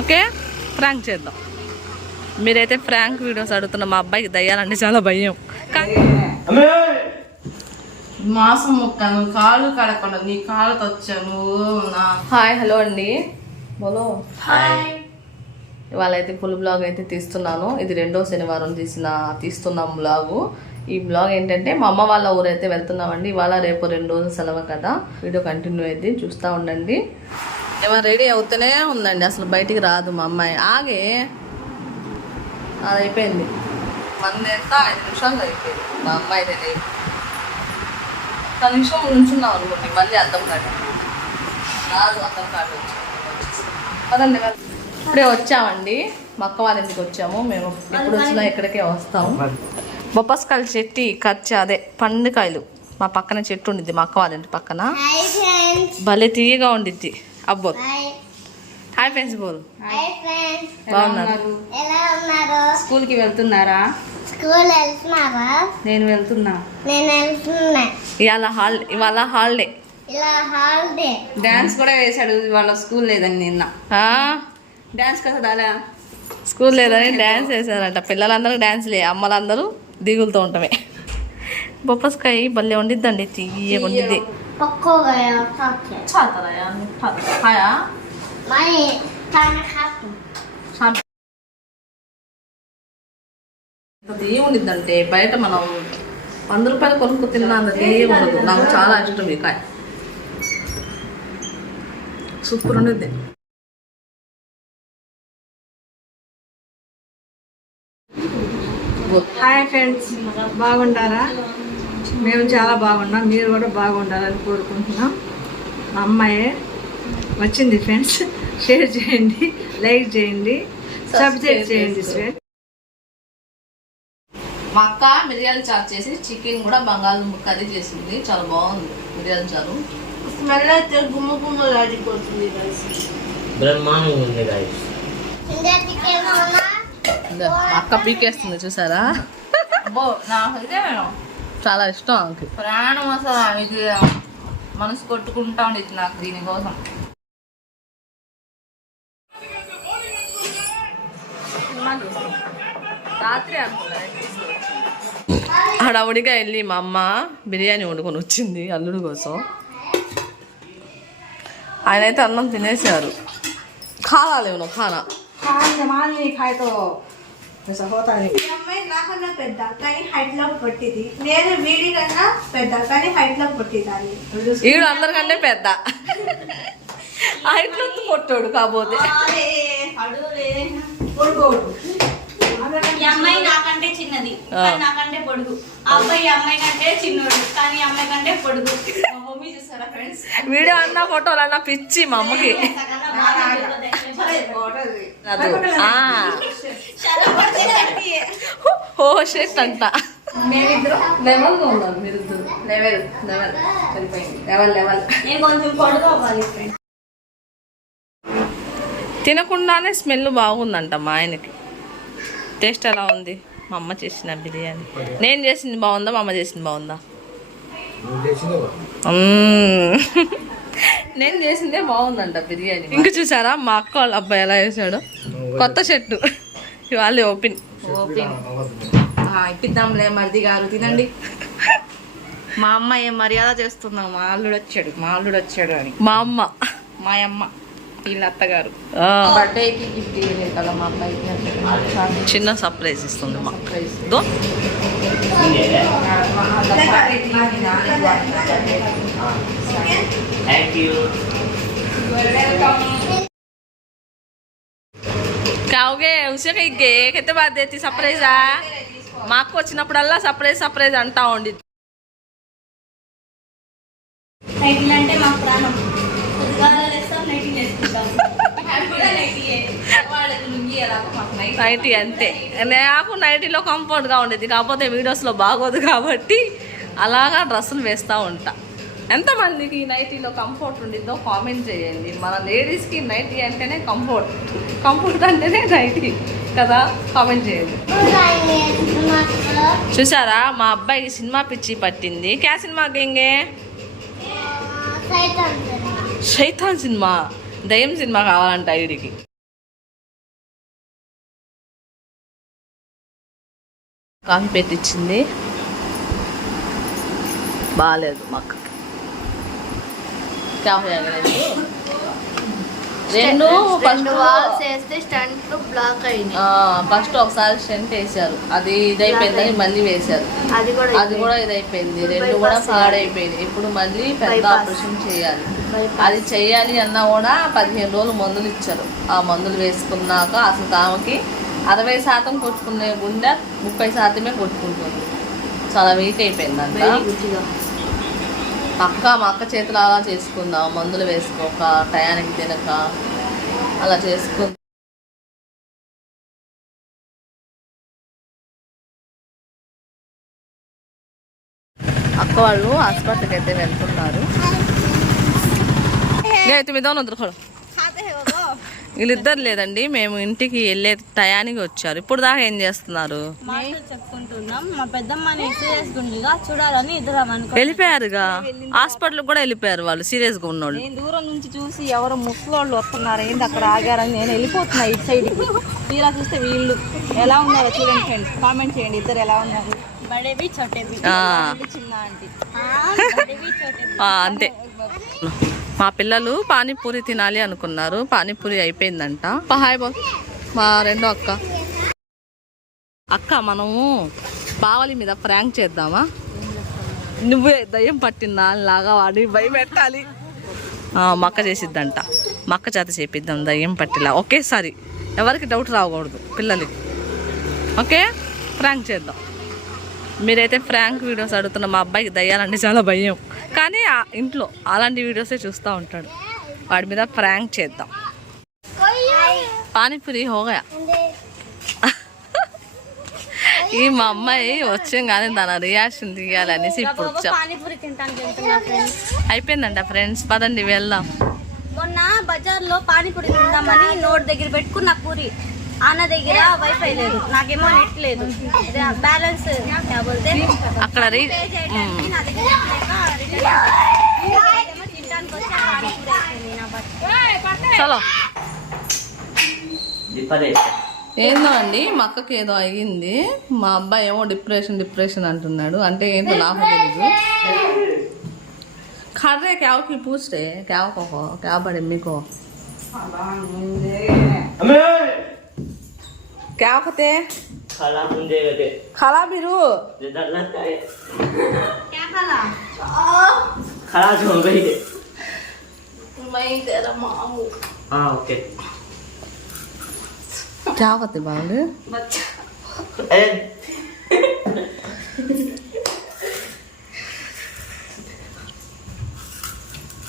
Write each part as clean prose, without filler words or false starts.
Okay, Frank చేద్దాం. మీరైతే Frank videos అడుగుతున్న మా అబ్బాయికి దయ్యాలంటే చాలా భయం. మాసం మొక్కను కాళ్ళు కడకుండా నీ కాళ్ళతో వచ్చాను. హాయ్, హలో అండి, బోలో హాయ్. ఇవాళ అయితే ఫుల్ బ్లాగ్ అయితే తీస్తున్నాను. ఇది 2వ శనివారం తీస్తున్నాం బ్లాగు. ఈ బ్లాగ్ ఏంటంటే మా అమ్మ వాళ్ళ ఊరైతే వెళ్తున్నామండి. ఇవాళ రేపు 2 రోజులు సెలవు కదా. వీడియో కంటిన్యూ అయితే చూస్తూ ఉండండి. ఏమైనా రెడీ అవుతూనే ఉందండి, అసలు బయటికి రాదు మా అమ్మాయి. ఆగే అది అయిపోయింది, మంది ఎంత 5 నిమిషాలు అయిపోయింది. మా అమ్మాయి రెడీ 1 నిమిషం నుంచున్నాం అనుకోండి, మళ్ళీ అద్దం కాదు రాదు. అద్దం కాదు పదండి. ఇప్పుడే వచ్చామండి, మా అక్క వాళ్ళ ఇంటికి వచ్చాము. మేము ఎప్పుడు వచ్చినా ఇక్కడికే వస్తాము. బొప్పస్కాయల చెట్టు ఖర్చు అదే పండుకాయలు మా పక్కన చెట్టు ఉండిద్ది, మా అక్క వాళ్ళ ఇంటి పక్కన. భలే తీయగా ఉండిద్ది. అబ్బో హాయ్ ఫ్రెండ్స్ బోల్. బాగున్నారు? స్కూల్కి వెళ్తున్నారా? నేను వెళ్తున్నా. ఇవాళ హాలిడే. డాన్స్ కూడా వేసాడు. ఇవాళ స్కూల్ లేదని నిన్న డాన్స్ కదా, స్కూల్ లేదని డాన్స్ వేసారంట. పిల్లలందరూ డాన్స్ లే, అమ్మలందరూ దిగులుతూ ఉంటామే. బొప్పస్కాయ భలే వండిద్దండి, తీయగా వండిద్ది. ఏముండిద్దంటే బయట మనం 100 రూపాయలు కొనుక్కు తిన్నా అంత ఉండదు. నాకు చాలా ఇష్టం ఈ కాయ, సూపర్ ఉండిద్ది. హాయ్ ఫ్రెండ్స్, బాగుంటారా? మేము చాలా బాగున్నాం, మీరు కూడా బాగుండాలని కోరుకుంటున్నాం. మా అమ్మాయి వచ్చింది ఫ్రెండ్స్. షేర్ చేయండి, లైక్ చేయండి, సబ్స్క్రైబ్ చేయండి ఫ్రెండ్స్. మా అక్క మిరియాల చారు చేసి చికెన్ కూడా బంగాళదుంప కర్రీ చేసింది, చాలా బాగుంది మిరియాల చారు. స్మెల్ అయితే గుమ్మ గుమ్మ లాడిపోతుంది. అక్క పీకేస్తుంది చూసారా? నాకైతే చాలా ఇష్టం ఆమెకి. ప్రాణం అసలు ఇది మనసు కొట్టుకుంటా ఉండేది నాకు దీనికోసం. రాత్రి హడావుడిగా వెళ్ళి మా అమ్మ బిర్యానీ వండుకొని వచ్చింది అల్లుడు కోసం. ఆయన అయితే అన్నం తినేసారు. ఖానా ఖానా నాకన్నా పెద్ద కానీ హైట్ లో పట్టింది. నేను వీడి కన్నా పెద్ద కానీ హైట్ లో పట్టిదాన్ని. ఈడు అందరికంటే పెద్ద, హైట్ లో పొట్టాడు కాబోతే. ఈ అమ్మాయి నాకంటే చిన్నది కానీ నాకంటే పొడుగు. అబ్బాయి అమ్మాయి కంటే చిన్నోడు కానీ అమ్మాయి కంటే పొడుగు. మా మమ్మీ చూసారా ఫ్రెండ్స్? వీడియో అన్నా ఫోటోలు అన్నా పిచ్చి మా అమ్మకి. ఓ షెట్ అంట. లెవెల్గా ఉన్నారు మీరిద్దరు. లెవెల్ నేను కొంచెం పొడుగు అవ్వాలి ఫ్రెండ్స్. తినకుండానే స్మెల్ బాగుందంట మా ఆయనకి. టేస్ట్ ఎలా ఉంది? మా అమ్మ చేసిన బిర్యానీ. నేను చేసింది బాగుందా, మా అమ్మ చేసింది బాగుందా? నేను చేసిందే బాగుందంట బిర్యానీ. ఇంకా చూసారా మా అక్క వాళ్ళ అబ్బాయి ఎలా వేసాడు? కొత్త షర్టు ఇవాళ ఓపెన్ ఇప్పిద్దాంలే మరిది గారు, తినండి. మా అమ్మ ఏం మర్యాద చేస్తున్నాం. మా అల్లుడు వచ్చాడు అని. మా అమ్మ మా అమ్మ వీళ్ళ అత్తగారు బర్త్డేకి గిఫ్ట్ ఇవ్వలేదు కదా మా అబ్బాయికి. చిన్న సర్ప్రైజ్ ఇస్తుంది మా కావుగే ఉసిరి కింద బాధ సర్ప్రైజా. మా అక్క వచ్చినప్పుడల్లా సర్ప్రైజ్ అంటా ఉండి. అంటే మా ప్రాణం. నైటీ అంతే. నాకు నైటీలో కంఫర్ట్గా ఉండేది, కాకపోతే వీడియోస్లో బాగోదు కాబట్టి అలాగా డ్రెస్సులు వేస్తూ ఉంటా. ఎంతమందికి నైటీలో కంఫర్ట్ ఉండిద్దో కామెంట్ చేయండి. మన లేడీస్కి నైటీ అంటేనే కంఫర్ట్ అంటేనే నైటీ కదా, కామెంట్ చేయండి. చూసారా మా అబ్బాయికి సినిమా పిచ్చి పట్టింది. క్యా సినిమా గెంగే? శైతాన్ సినిమా, దయ్యం సినిమా కావాలంట వీడికి. కాఫీ పెట్టించింది, బాగాలేదు మాకు. కాఫీ ఆగలేదు. రెండు ఫస్ట్ ఒకసారి స్టెంట్ వేసారు, అది ఇదైపోయిందని మళ్ళీ వేశారు, అది కూడా ఇదైపోయింది, రెండు కూడా పాడైపోయింది. ఇప్పుడు మళ్ళీ పెద్ద ఆపరేషన్ చేయాలి. అది చేయాలి అన్నా కూడా 15 రోజులు మందులు ఇచ్చారు. ఆ మందులు వేసుకున్నాక అసలు ఆమెకి 60% కొట్టుకునే గుండె 30% కొట్టుకుంటుంది. చాలా వీక్ అయిపోయిందంట. మా అక్క చేతులు అలా చేసుకుందాం, మందులు వేసుకోక టయానికి తినక అలా చేసుకుందాం. అక్క వాళ్ళు హాస్పిటల్కి అయితే వెళ్తున్నారు. వీళ్ళిద్దరు లేదండి, మేము ఇంటికి వెళ్ళే టయానికి వచ్చారు. ఇప్పుడు దాకా ఏం చేస్తున్నారు? చెప్పుకుంటున్నాం. మా పెద్దమ్మని సీరియస్ గుండిగా చూడాలని వెళ్ళిపోయారుగా, హాస్పిటల్ కూడా వెళ్ళిపోయారు వాళ్ళు సీరియస్ గా ఉన్నోళ్ళు. దూరం నుంచి చూసి ఎవరో ముసలోళ్ళు వస్తున్నారు, ఏంటి అక్కడ ఆగారని నేను వెళ్ళిపోతున్నా ఇటు సైడ్. తీరా చూస్తే వీళ్ళు ఎలా ఉన్నారో చూడండి ఫ్రెండ్స్, కామెంట్ చేయండి. ఇద్దరు ఎలా ఉన్నారు? బడేవి చోటేవి, చిన్న ఆంటీ. అంతే. మా పిల్లలు పానీపూరి తినాలి అనుకున్నారు, పానీపూరి అయిపోయిందంట. హాయ్ బాల్. మా రెండో అక్క మనము బావలి మీద ప్రాంక్ చేద్దామా? నువ్వే దయ్యం పట్టిందా లాగా వాడి భయం పెట్టాలి. మా అక్క చేసిద్దంట, మా అక్క చేత చేపిద్దాం దయ్యం పట్టిలా. ఒకేసారి ఎవరికి డౌట్ రాకూడదు పిల్లలకి. ఓకే, ప్రాంక్ చేద్దాం. మీరైతే ఫ్రాంక్ వీడియోస్ అడుగుతున్న, మా అబ్బాయికి దయ్యాలంటే చాలా భయం, కానీ ఇంట్లో అలాంటి వీడియోసే చూస్తూ ఉంటాడు. వాడి మీద ఫ్రాంక్ చేద్దాం. పానీపూరి హోగా. ఈ మా అమ్మాయి వచ్చాం కానీ తన రియాక్షన్ తీయాలనేసి ఇప్పుడు అయిపోయిందంట. ఫ్రెండ్స్ పదండి వెళ్దాం. మొన్న బజార్లో పానీపూరి తిందామని నోట్ దగ్గర పెట్టుకున్న పూరి, అన్న దగ్గర వైఫై లేదు, నాకేమో నెట్ లేదు, బ్యాలెన్స్ అక్కడ చలో. ఏందో అండి, మా అక్కకి ఏదో అయ్యింది. మా అబ్బాయి ఏమో డిప్రెషన్ అంటున్నాడు. అంటే ఏంటో నాకు తెలీదు. ఖర్రే క్యావకి పూछते क्या कहो क्या बड़े मी को क्या कहते खाला मुंडे के खाला बिरू डर लगता है। क्या खाला? खराब हो गई है। मैं तेरा माँ हूँ। हाँ ओके। क्या कहते बाबू? अरे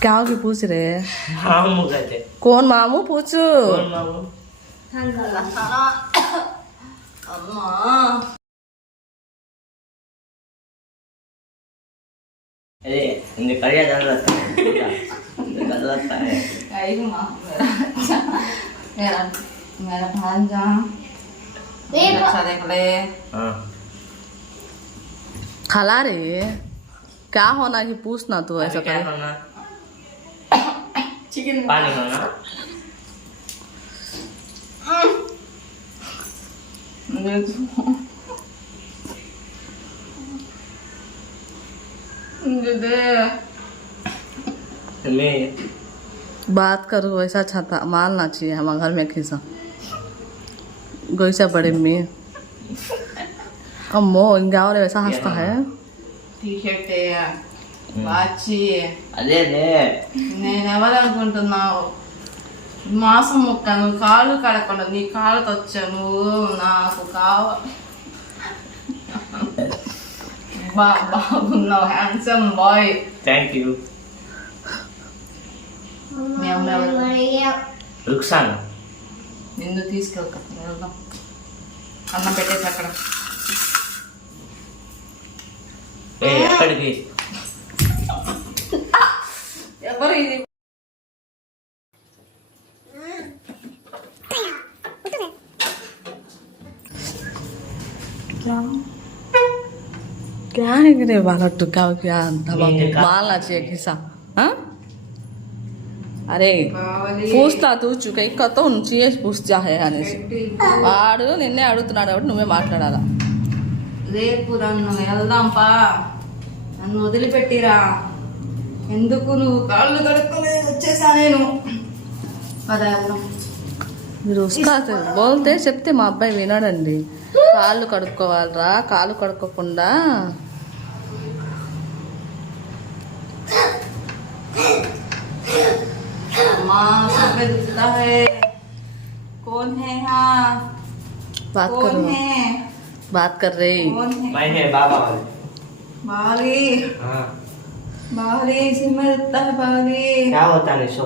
क्या की पूछ रहे? मामू कहते। कौन मामू पूछू? कौन मामू? अम्मा अरे इन्हें करिया जान लगता है। गल लगता है। मेरा भांजा अच्छा देख ले। हाँ। खला रे क्या होना कि पूछना तू ऐसा क्या करे? होना? चिकन पानी होना? मैं बात करो वैसा छाता मारना चाहिए हमारे घर में खिसा गोईसा बड़े में अम्मो गाँव रे वैसा हंसता है టీ-షర్టే వాచి अरे ने నేను ఎవరనుకుంటున్నావు మాసం ముక్క నువ్వు కాళ్ళు కడకుండా నీ కాళ్ళతో వచ్చాను నాకు బాగున్నావు హ్యాండ్సమ్ బాయ్ थैंक यू। మీ అమ్మ ఎవరు? रुखसाना నిన్ను తీసుకెళ్తా వెళ్దాం అన్నం పెట్టేసి అక్కడ ए ఎక్కడికి ఎవరు ఇది क्या है रे वाला टुका क्या मालना चाहिए खिसा हाँ अरे పూస్తా తూచు కై కథ ఉంచి పూస్తా హే అనేసి వాడు నిన్నే అడుగుతున్నాడు కాబట్టి నువ్వే మాట్లాడాలా రేపు నన్ను వెళ్దాంపా, నన్ను వదిలిపెట్టిరా. ఎందుకు నువ్వు కాళ్ళు కడుక్కోలేదు, వచ్చేసా నేను. పద వెళ్దాం. మీరు వస్తా బోల్తే చెప్తే మా అబ్బాయి వినాడండి. కాళ్ళు కడుక్కోవాలరా, కాళ్ళు కడుక్కోకుండా माँ सुबह दिखता है, कौन है यहाँ, बात कौन करो, है, बात कर रही. कौन है? मैं है बाबा वाले। बाली, हाँ बाली सिमर दिखता है बाली. क्या होता है सो?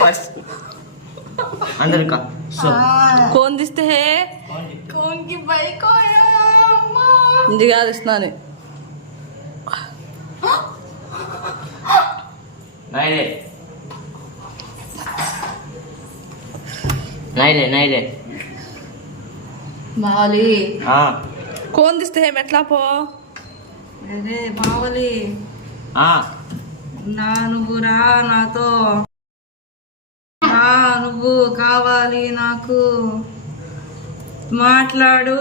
बस अंदर का सो कौन दिखते है? कौन की बाइक आया अम्मा? ఇది కాదు ఇస్తున్నాను. नहीं ले नहीं ले नहीं ले बाली, हाँ कौन दिखते है మెట్లా పో. अरे बावली, हाँ నా నువ్వు రా నాతో, రా నువ్వు కావాలి నాకు, మాట్లాడు.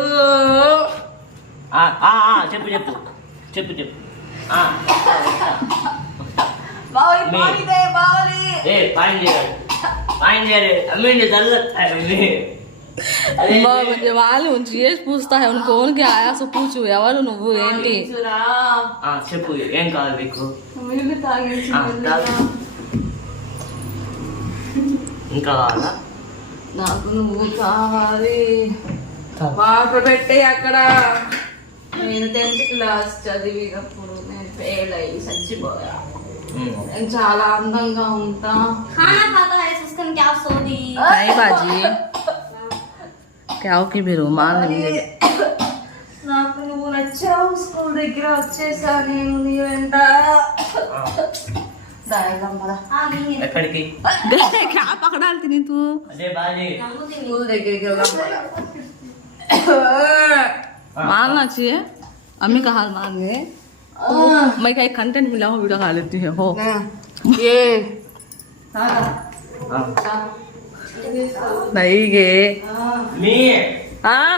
చెప్పు చెప్పు చెప్పు చెప్పు బావలి మీ- పానీ దే బావలి. ఏ पाइन दे रे अम्मी ने जल्लत है अम्मी मुझे मालूम ये पूछता है उनको कौन के आया सो पूछू ఎవరు నువ్వు ఏంటి. తాగించురా, చెప్పు ఏం కావాలి నీకు మిల్లు తాగించు, మిల్లు తాగు. తా. ఇంకా కావాలా నాకు నువ్వు కావాలి. వాటర్ పెట్టి అక్కడ. నేను 10th క్లాస్ చదివినప్పుడు నేను ఫెయిల్ అయ్యి చచ్చిపోయా. నేను చాలా అందంగా ఉంటా. खाना खाता है उसका क्या सोदी. नहीं बाजी क्या हो की भी मान नहीं. నాకు నువ్వు నచ్చావు, స్కూల్ దగ్గర వచ్చేసా నేను నీ వెంట. దాయడం పద. ఎక్కడికి क्या पकड़ा थी तू. అదే బాజీ స్కూల్ దగ్గరికి వెళ్దాం పద. मानना चाहिए अम्मी का हाल मान गए. मैं का कंटेंट मिला हो वीडियो खा लेती है हो. ఏ नहीं गए మీ हाँ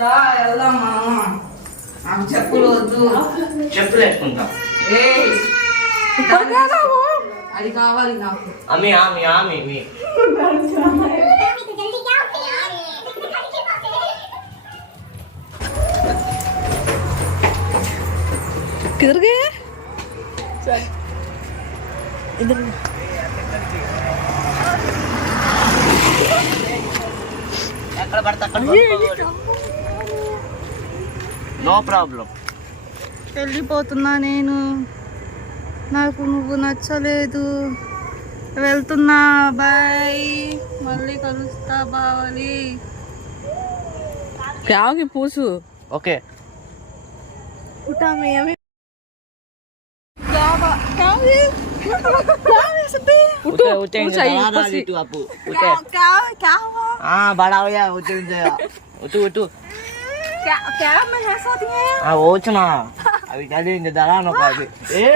దా వెళ్దామా. నాకు చెప్పులు వద్దు. చెప్పులు వేసుకుంటా ఏ అది కావాలి నాకు. అమ్మి ఆమి ఆమి మీ किधर गए इधर ఎక్కడ పడతా అక్కడ నో ప్రాబ్లం వెళ్ళిపోతున్నా నేను. నాకు నువ్వు నచ్చలేదు, వెళ్తున్నా. బాయ్, మళ్ళీ కలుస్తా బావలి. क्या होगी पूछू. ఓకే उठा मैं अभी उठे उठे पूछा ही, बड़ा पूछी. तू आपू उठे क्या हुआ. हाँ बड़ा हो गया उठे उठे उठू उठू क्या मैं ऐसा दिया. हाँ वोचना अभी चलेंगे दलानो का अभी ए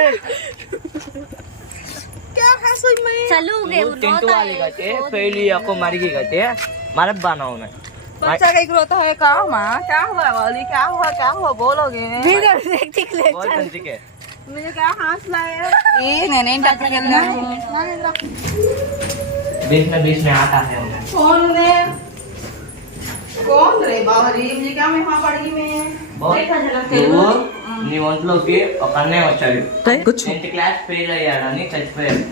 क्या हंसोई मैं. चलोगे वो टेंट रोता वाली है. कहते पहली आपको मर गई कहते मरब बना हूँ मैं बच्चा का एक रोता है. क्या हुआ, क्या हुआ वाली, क्या हुआ बोलोगे. बहुत जल्दी के मुझे क्या हंस लाया. ये नहीं टक्कर खेलना. बीच में आता है हमें कौन रे बावली. मुझे क्या मैं वहाँ पड़ी मैं. నువ్వు నీ ఒంట్లోకి ఒక అన్నయ్య వచ్చాడు कुछ 10th క్లాస్ ఫెయిల్ అయ్యాడని చచ్చిపోయాడు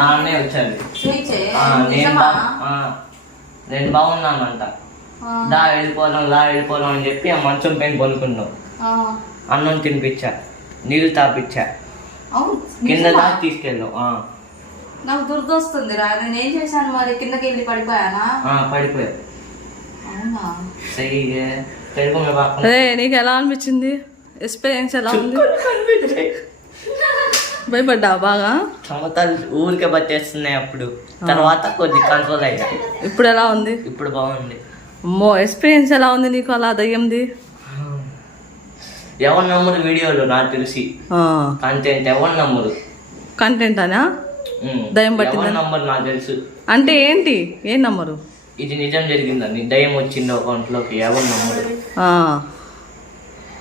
ఆ అన్నయ్య వచ్చాడు నేను బాగున్నానంట దా వెళ్ళిపోదాం అని చెప్పి ఆ మంచం పైన పనుకున్నావు అన్నం తినిపించా నీళ్ళు తాపిచ్చా కింద దాకా తీసుకెళ్ళావు నాకు దుర్దొస్తుంది రా. నేను ఏం చేశాను మరి, కిందకి వెళ్ళి పడిపోయానా. పడిపోయావు అవునా. సరిగా తెలుగు అదే నీకు ఎలా అనిపించింది ఎక్స్పీరియన్స్ ఎలా ఉంది భయపడ్డా బాగా సమతలు ఊరికే పట్టేస్తున్నాయి అప్పుడు తర్వాత కొద్ది కంట్రోల్ అయ్యా ఇప్పుడు ఎలా ఉంది ఇప్పుడు బాగుంది అమ్మో ఎక్స్పీరియన్స్ ఎలా ఉంది నీకు అలా దయ్యంది? ఎవరు నమ్మరు వీడియోలో నాకు తెలిసి కంటెంట్ ఎవరు నమ్మరు. కంటెంట్ అనా? దయ్యం పట్టింది నంబర్ నాకు తెలుసు. అంటే ఏంటి? ఏం నమ్మరు? ఇది నిజం జరిగిందని దయ్యం వచ్చింది అకౌంట్లోకి ఎవరు నమ్మరు.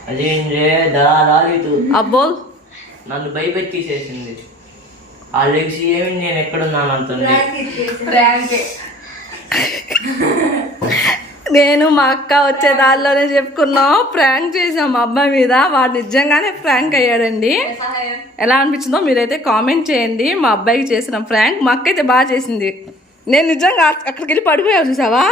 అదేంటే దాదాపు అబ్బో నన్ను భయపెట్టేసేసింది. ఆ లెగ్స్ ఏమి నేను ఎక్కడున్నాను అంటుంది. నేను మా అక్క వచ్చే దారిలోనే చెప్పుకున్నాం, ప్రాంక్ చేసాం మా అబ్బాయి మీద. వాడు నిజంగానే ప్రాంక్ అయ్యాడండి. ఎలా అనిపించిందో మీరైతే కామెంట్ చేయండి. మా అబ్బాయికి చేసిన ప్రాంక్ మా అక్క అయితే బాగా చేసింది. నేను నిజంగా అక్కడికి వెళ్ళి పడిపోయావు చూసావా,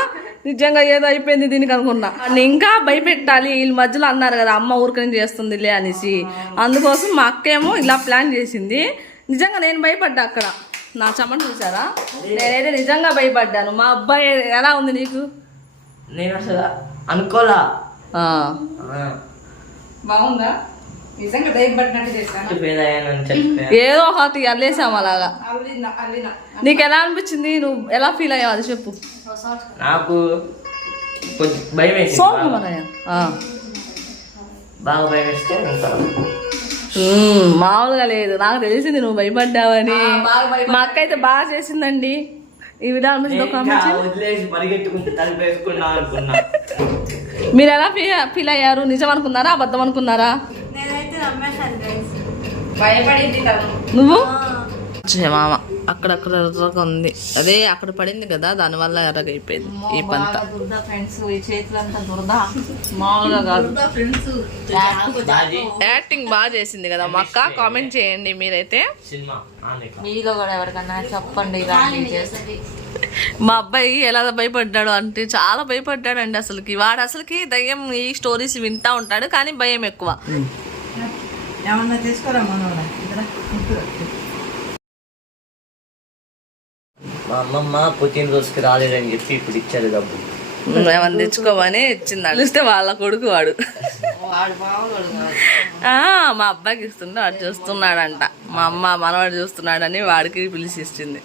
నిజంగా ఏదో అయిపోయింది దీనికి అనుకున్నా. వాడిని ఇంకా భయపెట్టాలి, వీళ్ళ మధ్యలో అన్నారు కదా అమ్మ ఊరికనే చేస్తుందిలే అనేసి, అందుకోసం మా అక్క ఏమో ఇలా ప్లాన్ చేసింది. నిజంగా నేను భయపడ్డా అక్కడ, నా చెమట చూసారా, నేనైతే నిజంగా భయపడ్డాను. మా అబ్బాయి ఎలా ఉంది నీకు? నేను అసలు అనుకోలా. బాగుందా? నిజంగా భయపడినట్టు చేశాను. ఏదో ఒకటి అల్లేసాం అలాగా. నీకు ఎలా అనిపించింది? నువ్వు ఎలా ఫీల్ అయ్యావు అది చెప్పు. నాకు భయం వేసింది, బాగా భయం వేస్తే మామూలుగా లేదు. నాకు తెలిసింది నువ్వు భయపడ్డావని. మా అక్క అయితే బాగా చేసిందండి. ఈ విధానం వదిలేసి పరిగెట్టుకుంటే తలిపేసుకున్నా అనుకున్నా. మీరు ఎలా ఫీల్ అయ్యారు? నిజం అనుకున్నారా అబద్ధం అనుకున్నారా? నేనైతే నమ్మేశాను గైస్. భయపడింది నువ్వు మామ అక్కడక్కడ ఎర్రగా ఉంది, అదే అక్కడ పడింది కదా దానివల్ల ఎర్రగా అయిపోయింది. ఈ పంట ఫ్రెండ్స్, ఈ చేతులంతా దురద మామూలుగా కాదు. ఫ్రెండ్స్. యాక్టింగ్ బాగా చేసింది కదా మా అక్క. కామెంట్ చేయండి మీరైతే. మీలో కూడా ఎవరికన్నా చెప్పండి. మా అబ్బాయి ఎలా భయపడ్డాడు అంటే చాలా భయపడ్డాడు అండి. అసలుకి వాడు అసలుకి దయ్యం ఈ స్టోరీస్ వింటా ఉంటాడు కానీ భయం ఎక్కువ. ఏమన్నా తీసుకోరా మనోడా? మా అమ్మమ్మ పుట్టినరోజుకి రాలేదని చెప్పి ఇప్పుడు ఇచ్చారు డబ్బు. ఏమన్నా తెచ్చుకోమని ఇచ్చింది. చూస్తే వాళ్ళ కొడుకు వాడు. మా అబ్బాయికి ఇస్తుంటే వాడు చూస్తున్నాడంట. మా అమ్మ మనవాడు చూస్తున్నాడని వాడికి పిలిచి ఇచ్చింది.